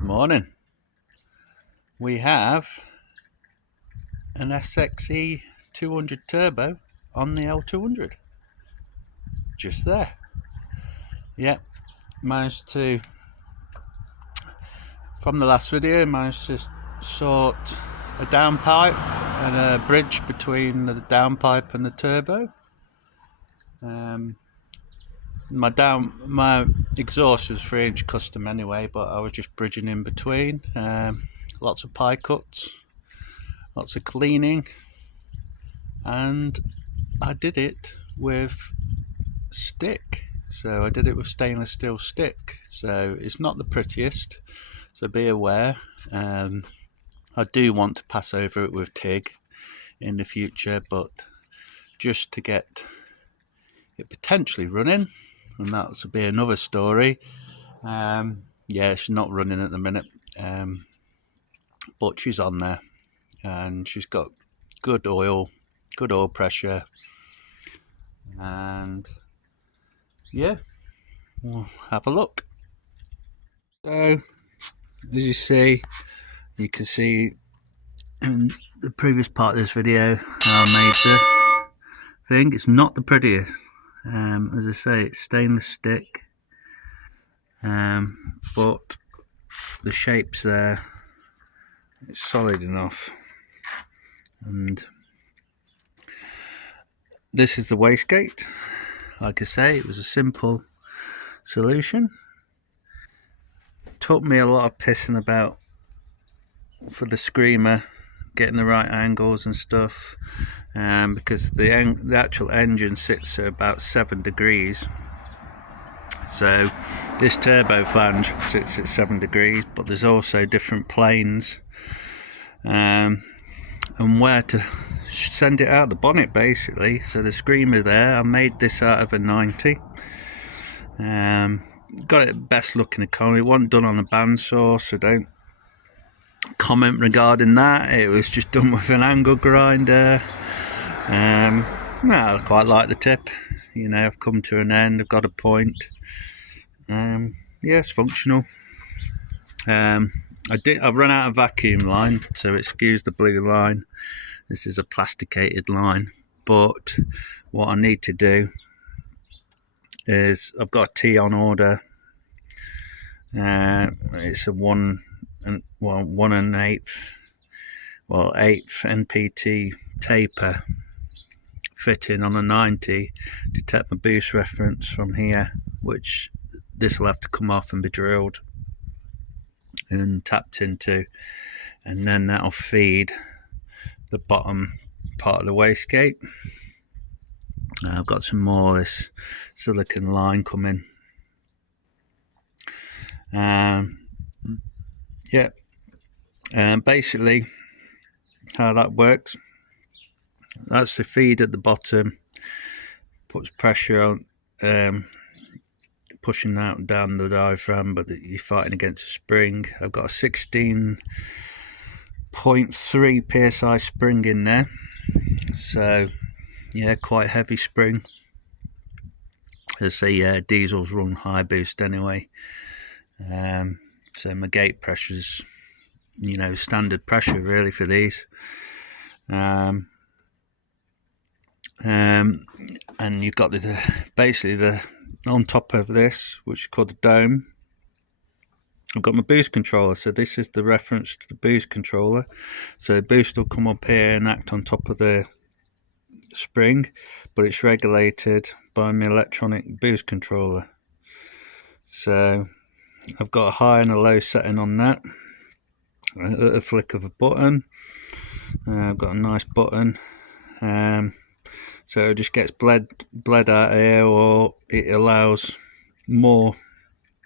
Good morning. We have an SXE200 turbo on the L200. Just there. Yep, managed to, from the last video, managed to sort a downpipe and a bridge between the downpipe and the turbo. My exhaust is 3-inch custom anyway, but I was just bridging in between. Lots of pie cuts, lots of cleaning, and I did it with stick. So I did it with stainless steel stick. So it's not the prettiest, so be aware. I do want to pass over it with TIG in the future, but just to get it potentially running, and that'll be another story. Yeah, she's not running at the minute, but she's on there, and she's got good oil pressure, and yeah, we'll have a look. So, as you can see in the previous part of this video, how I made the thing. It's not the prettiest. As I say, it's stainless stick, but the shape's there, it's solid enough. And this is the wastegate. Like I say, it was a simple solution. Took me a lot of pissing about for the screamer, getting the right angles and stuff, because the actual engine sits at about 7 degrees. So this turbo flange sits at 7 degrees, but there's also different planes, and where to send it out the bonnet basically. So the screamer there, I made this out of a 90. Got it best looking economy. It wasn't done on a bandsaw, so don't comment regarding that. It was just done with an angle grinder. I quite like the tip. You know, I've come to an end, I've got a point. Yeah, it's functional. I've run out of vacuum line, so excuse the blue line. This is a plasticated line, but what I need to do is, I've got a T on order. It's a 1 1/8 NPT taper fitting on a 90 to take my boost reference from here, which this will have to come off and be drilled and tapped into, and then that'll feed the bottom part of the wastegate. I've got some more of this silicon line coming. Basically how that works, that's the feed at the bottom, puts pressure on, pushing out down the diaphragm, but you're fighting against a spring. I've got a 16.3 psi spring in there, so yeah, quite heavy spring. As I say, diesels run high boost anyway, so my gate pressure's, you know, standard pressure really for these. And you've got basically the on top of this, which is called the dome, I've got my boost controller. So this is the reference to the boost controller. So the boost will come up here and act on top of the spring, but it's regulated by my electronic boost controller. So I've got a high and a low setting on that at a flick of a button. I've got a nice button, so it just gets bled out here, or it allows more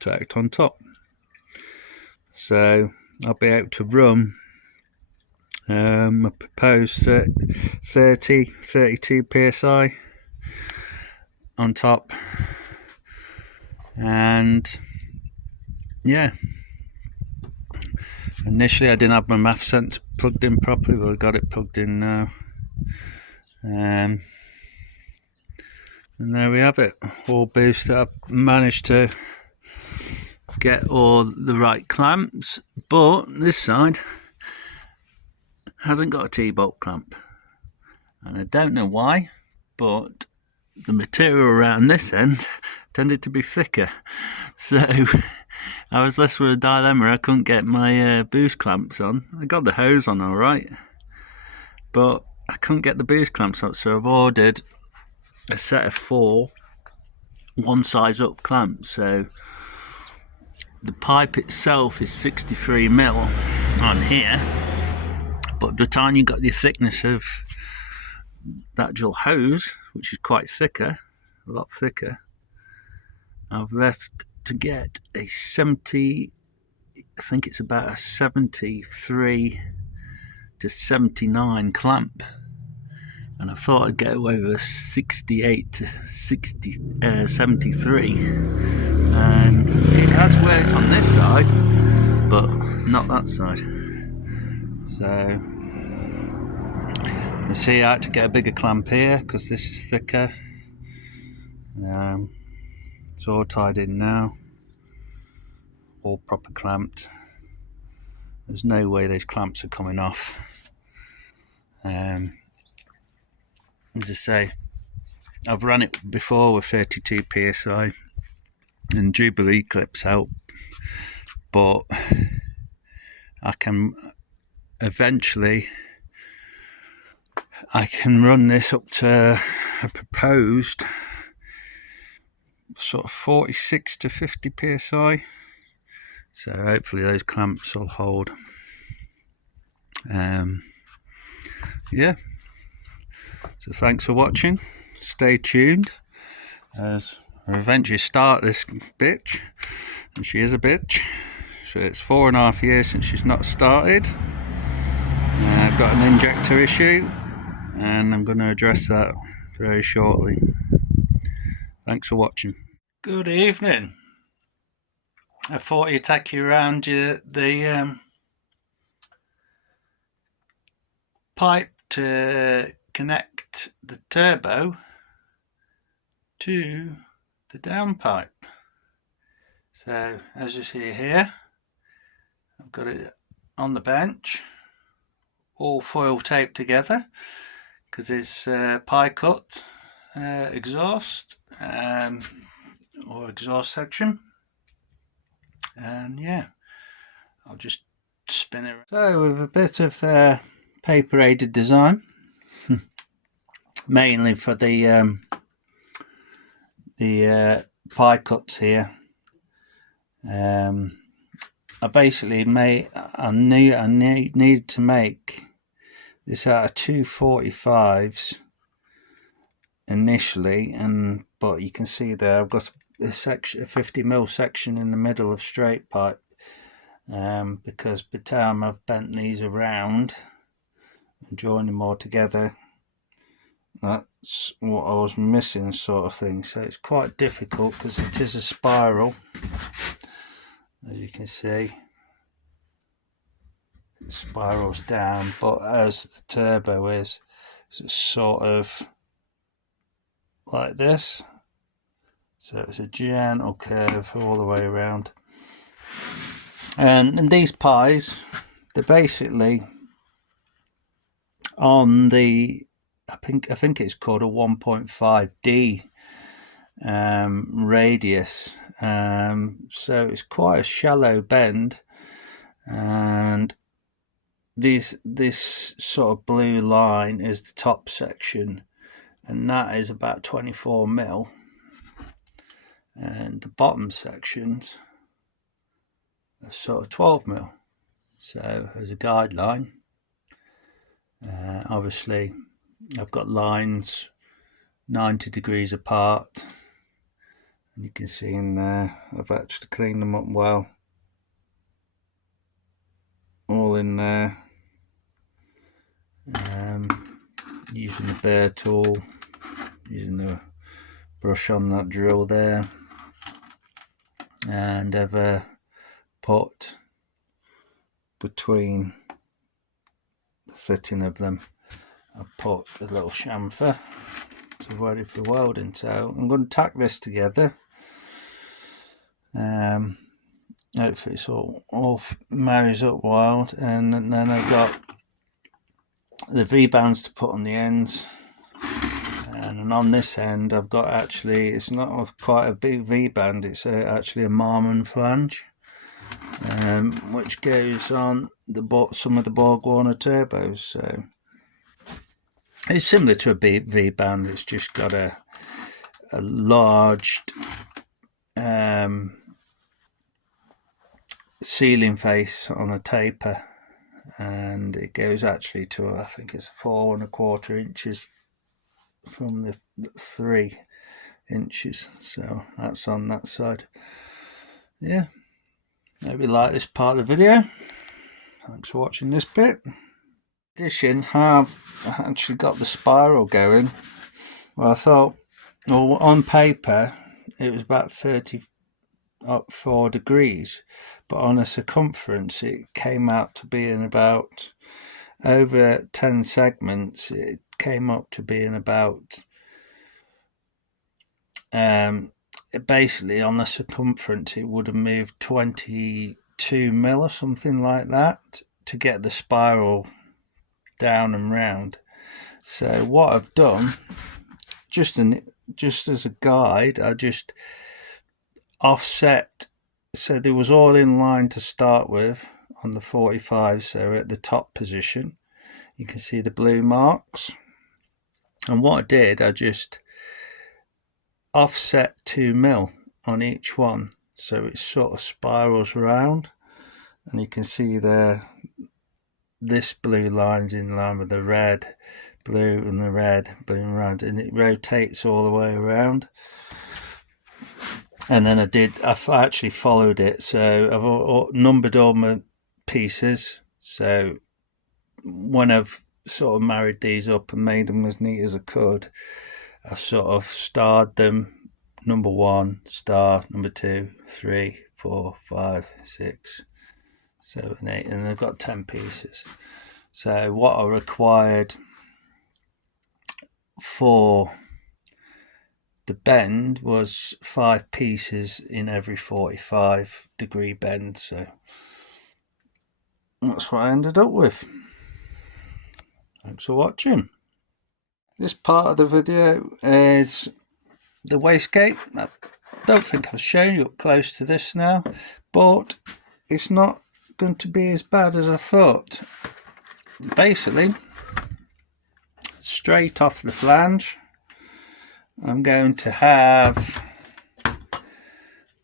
to act on top. So I'll be able to run a proposed 32 psi on top, and yeah, initially I didn't have my math sense plugged in properly, but I've got it plugged in now. And there we have it, all boosted up. Managed to get all the right clamps, but this side hasn't got a T-bolt clamp, and I don't know why, but the material around this end tended to be thicker, so I was left with a dilemma. I couldn't get my boost clamps on. I got the hose on all right, but I couldn't get the boost clamps up, so I've ordered a set of 4 one size up clamps. So the pipe itself is 63mm on here, but by the time you got the thickness of that dual hose, which is quite thicker, a lot thicker, I've left to get a 70, I think it's about a 73 to 79 clamp, and I thought I'd get away with a 68 to 73, and it has worked on this side, but not that side. So you see, I had to get a bigger clamp here because this is thicker. It's all tied in now, all proper clamped. There's no way these clamps are coming off. As I say, I've run it before with 32 psi and Jubilee clips help, but I can eventually run this up to a proposed sort of 46 to 50 psi, so hopefully those clamps will hold. Yeah, so thanks for watching, stay tuned as I eventually start this bitch, and she is a bitch. So it's 4.5 years since she's not started. I've got an injector issue and I'm going to address that very shortly. Thanks for watching. Good evening. I thought I'd take you around the pipe to connect the turbo to the downpipe. So as you see here, I've got it on the bench, all foil taped together because it's pie cut exhaust or exhaust section, and yeah, I'll just spin it. So with a bit of paper aided design, mainly for the pie cuts here. I basically needed to make this out of 245s initially, but you can see there I've got a 50mm section in the middle of straight pipe, because by the time I've bent these around and joined them all together, that's what I was missing, sort of thing. So it's quite difficult because it is a spiral, as you can see. It spirals down, but as the turbo is, it's sort of like this. So it's a gentle curve all the way around. And these pies, they're basically on the, I think it's called a 1.5D radius. So it's quite a shallow bend, and this sort of blue line is the top section, and that is about 24mm, and the bottom sections are sort of 12mm. So as a guideline, obviously I've got lines 90 degrees apart, and you can see in there I've actually cleaned them up well, all in there, using the bare tool, using the brush on that drill there, and I've put between the fitting of them, I've put a little chamfer to ready for welding. So I'm going to tack this together, hopefully it's all marries up wild. And then I've got the V-bands to put on the ends, and on this end I've got, actually it's not quite a big V-band, it's actually a Marmon flange, which goes on some of the Borg Warner turbos. So it's similar to a V-band, it's just got a large ceiling face on a taper, and it goes actually to, I think it's 4¼ inches from the 3 inches, so that's on that side. Yeah, hope you like this part of the video. Thanks for watching this bit. In addition, I've actually got the spiral going. Well, I thought, well, on paper it was about 34 degrees, but on a circumference it came out to be in about, over 10 segments, it came up to be in about, basically on the circumference it would have moved 22 mil or something like that to get the spiral down and round. So what I've done, just as a guide, I just offset, so there was all in line to start with on the 45, so at the top position you can see the blue marks, and what I did, I just offset 2 mil on each one, so it sort of spirals around, and you can see there this blue line's in line with the red, blue and the red, blue and red, and it rotates all the way around. And then I actually followed it, so I've numbered all my pieces, so when I've sort of married these up and made them as neat as I could, I've sort of starred them, number 1 star, number 2, 3, 4, 5, 6, 7, 8, and I've got 10 pieces. So what I required for the bend was 5 pieces in every 45-degree bend, so that's what I ended up with. Thanks for watching. This part of the video is the wastegate. I don't think I've shown you up close to this now, but it's not going to be as bad as I thought. Basically, straight off the flange, I'm going to have,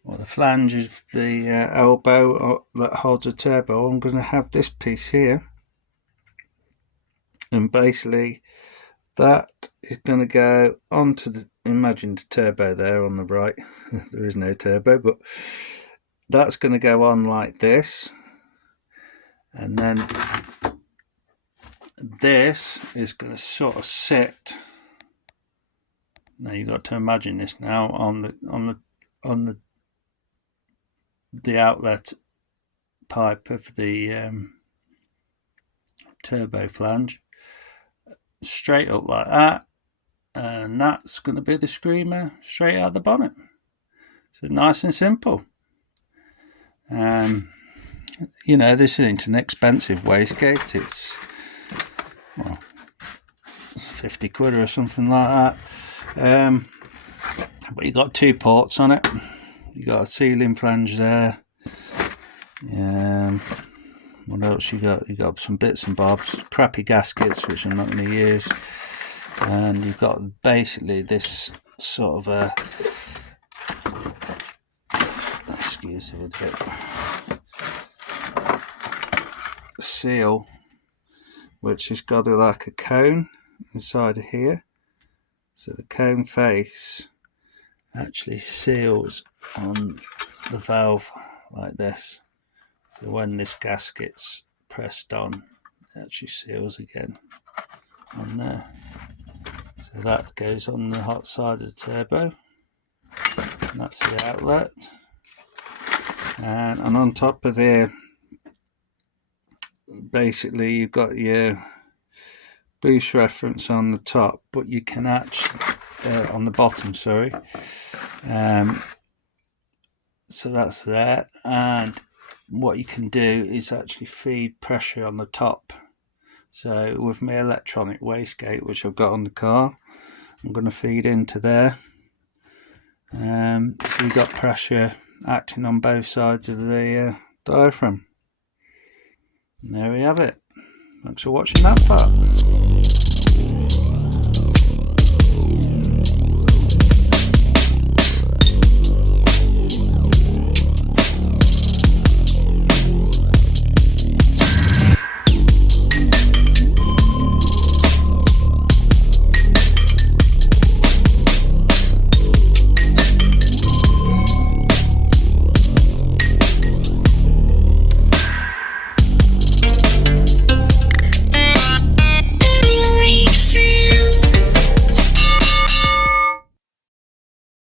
well, the flange is the elbow that holds a turbo. I'm going to have this piece here, and basically that is going to go onto the, imagine the turbo there on the right. There is no turbo, but that's going to go on like this, and then this is going to sort of sit. Now you've got to imagine this now on the outlet pipe of the turbo flange, straight up like that, and that's going to be the screamer straight out of the bonnet. So nice and simple. You know, this isn't an expensive wastegate. It's, well, it's 50 quid or something like that. But you got 2 ports on it. You got a ceiling flange there. What else you got? You got some bits and bobs, crappy gaskets which I'm not going to use, and you've got basically this sort of a, excuse me, seal, which has got like a cone inside of here. So the cone face actually seals on the valve like this. So when this gasket's pressed on, it actually seals again on there. So that goes on the hot side of the turbo. And that's the outlet. And on top of here, basically you've got your boost reference on the top, but you can actually, on the bottom, sorry. So that's there, and what you can do is actually feed pressure on the top. So with my electronic wastegate, which I've got on the car, I'm going to feed into there. So you've got pressure acting on both sides of the diaphragm. And there we have it. Thanks for watching that part.